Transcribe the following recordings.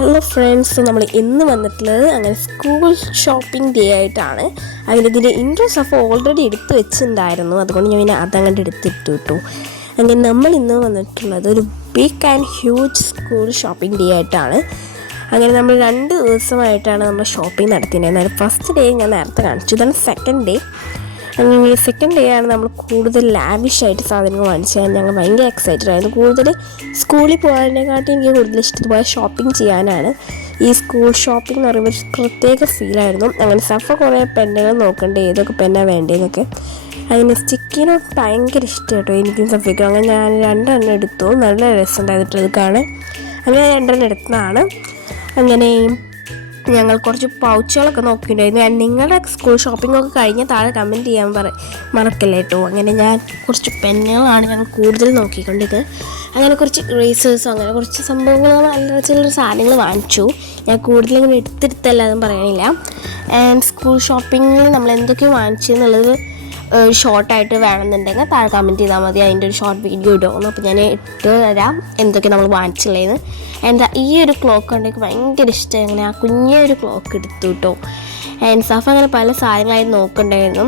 Hello friends, നമ്മൾ ഇന്ന് വന്നിട്ടുള്ളത് അങ്ങനെ സ്കൂൾ ഷോപ്പിംഗ് ഡേ ആയിട്ടാണ്. അങ്ങനെ ഇതിൻ്റെ ഇൻട്രോ സഫ് ഓൾറെഡി എടുത്ത് വെച്ചിട്ടുണ്ടായിരുന്നു, അതുകൊണ്ട് ഞാൻ പിന്നെ അതങ്ങോട്ട് എടുത്തിട്ടു കേട്ടോ. അങ്ങനെ നമ്മൾ ഇന്ന് വന്നിട്ടുള്ളത് ഒരു big and huge school shopping day ആയിട്ടാണ്. അങ്ങനെ നമ്മൾ 2 ദിവസമായിട്ടാണ് നമ്മൾ ഷോപ്പിംഗ് നടത്തിയിട്ടുണ്ടായിരുന്നത്. ഫസ്റ്റ് ഡേ ഞാൻ നേരത്തെ കാണിച്ചു, ഇതാണ് സെക്കൻഡ് ഡേ. അങ്ങനെ സെക്കൻഡ് ഡേ ആണ് നമ്മൾ കൂടുതൽ ലാവിഷായിട്ട് സാധനങ്ങൾ വാങ്ങിച്ചാൽ ഞങ്ങൾ ഭയങ്കര എക്സൈറ്റഡ് ആയിരുന്നു. കൂടുതൽ സ്കൂളിൽ പോകാതിനെക്കാട്ടും എനിക്ക് കൂടുതൽ ഇഷ്ടം ഷോപ്പിംഗ് ചെയ്യാനാണ്. ഈ സ്കൂൾ ഷോപ്പിംഗ് എന്ന് പറയുമ്പോൾ ഒരു പ്രത്യേക ഫീലായിരുന്നു. അങ്ങനെ സഫ കുറേ പെന്നുകൾ നോക്കണ്ടേ, ഏതൊക്കെ പെന്നാണ് വേണ്ടതെന്നൊക്കെ. അങ്ങനെ സ്റ്റിക്കി നോട്ട് ഭയങ്കര ഇഷ്ടം കേട്ടോ എനിക്കും സഫയ്ക്കും. അങ്ങനെ ഞാൻ 2 എണ്ണം എടുത്തു, നല്ല രസമുണ്ടായിട്ട് അത് കാണാൻ. അങ്ങനെ 2 എണ്ണം എടുത്തതാണ്. അങ്ങനെ ഞങ്ങൾ കുറച്ച് പൗച്ചുകളൊക്കെ നോക്കിയിട്ടുണ്ടായിരുന്നു. നിങ്ങളുടെ സ്കൂൾ ഷോപ്പിംഗ് ഒക്കെ കഴിഞ്ഞ് താഴെ കമൻറ്റ് ചെയ്യാൻ മറക്കല്ലേ കേട്ടോ. അങ്ങനെ ഞാൻ കുറച്ച് പെന്നുകളാണ് ഞങ്ങൾ കൂടുതൽ നോക്കിക്കൊണ്ടിരുന്നത്. അങ്ങനെ കുറച്ച് ഇറേസേഴ്സും അങ്ങനെ കുറച്ച് സംഭവങ്ങൾ നല്ല ചില സാധനങ്ങൾ വാങ്ങിച്ചു. ഞാൻ കൂടുതൽ ഇങ്ങനെ എടുത്തെടുത്തല്ലാതും പറയണില്ല. ആൻഡ് സ്കൂൾ ഷോപ്പിങ്ങിൽ നമ്മൾ എന്തൊക്കെ വാങ്ങിച്ചു എന്നുള്ളത് ഷോർട്ടായിട്ട് വേണമെന്നുണ്ടെങ്കിൽ താഴെ കമൻറ്റ് ചെയ്താൽ മതി. അതിൻ്റെ ഒരു ഷോർട്ട് വീഡിയോ ഇടുന്നു. അപ്പോൾ ഞാൻ ഇട്ട് തരാം എന്തൊക്കെ നമ്മൾ വാങ്ങിച്ചുള്ളതെന്ന്. എന്താ ഈ ഒരു ക്ലോക്ക് ഉണ്ടെങ്കിൽ ഭയങ്കര ഇഷ്ടമായി. അങ്ങനെ ആ കുഞ്ഞൊരു ക്ലോക്ക് എടുത്തു കേട്ടോ. ആൻഡ് സഫ അങ്ങനെ പല സാധനങ്ങളായിട്ട് നോക്കണ്ടായിരുന്നു.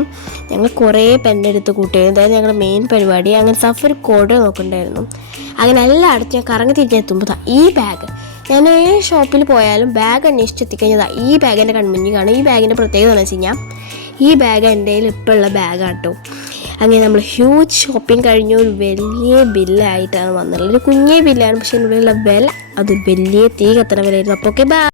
ഞങ്ങൾ കുറേ പെണ്ണെടുത്ത് കൂട്ടിയായിരുന്നു, അതായത് ഞങ്ങളുടെ മെയിൻ പരിപാടി. അങ്ങനെ സഫ ഒരു കോഡ് നോക്കണ്ടായിരുന്നു. അങ്ങനെ എല്ലായിടത്തും ഞാൻ കറങ്ങി തിരിഞ്ഞെത്തുമ്പോൾ ഈ ബാഗ്, ഞാൻ ഏത് ഷോപ്പിൽ പോയാലും ബാഗ് അന്വേഷിച്ചെത്തിക്കഴിഞ്ഞാൽ ഈ ബാഗിൻ്റെ കൺമുന്നിൽ കാണും. ഈ ബാഗിൻ്റെ പ്രത്യേകത എന്ന് വെച്ച് കഴിഞ്ഞാൽ ഈ ബാഗ് എൻ്റെ കയ്യിൽ ഇപ്പോൾ ഉള്ള ബാഗാണ് കേട്ടോ. അങ്ങനെ നമ്മൾ ഹ്യൂജ് ഷോപ്പിംഗ് കഴിഞ്ഞ ഒരു വലിയ ബില്ലായിട്ടാണ് വന്നിട്ടുള്ളത്. ഒരു കുഞ്ഞേ ബില്ലാണ്, പക്ഷേ ഇതിനുള്ള വില അത് വലിയ തീ കത്തണ വിലയായിരുന്നു. അപ്പോൾ ഓക്കെ, ബൈ.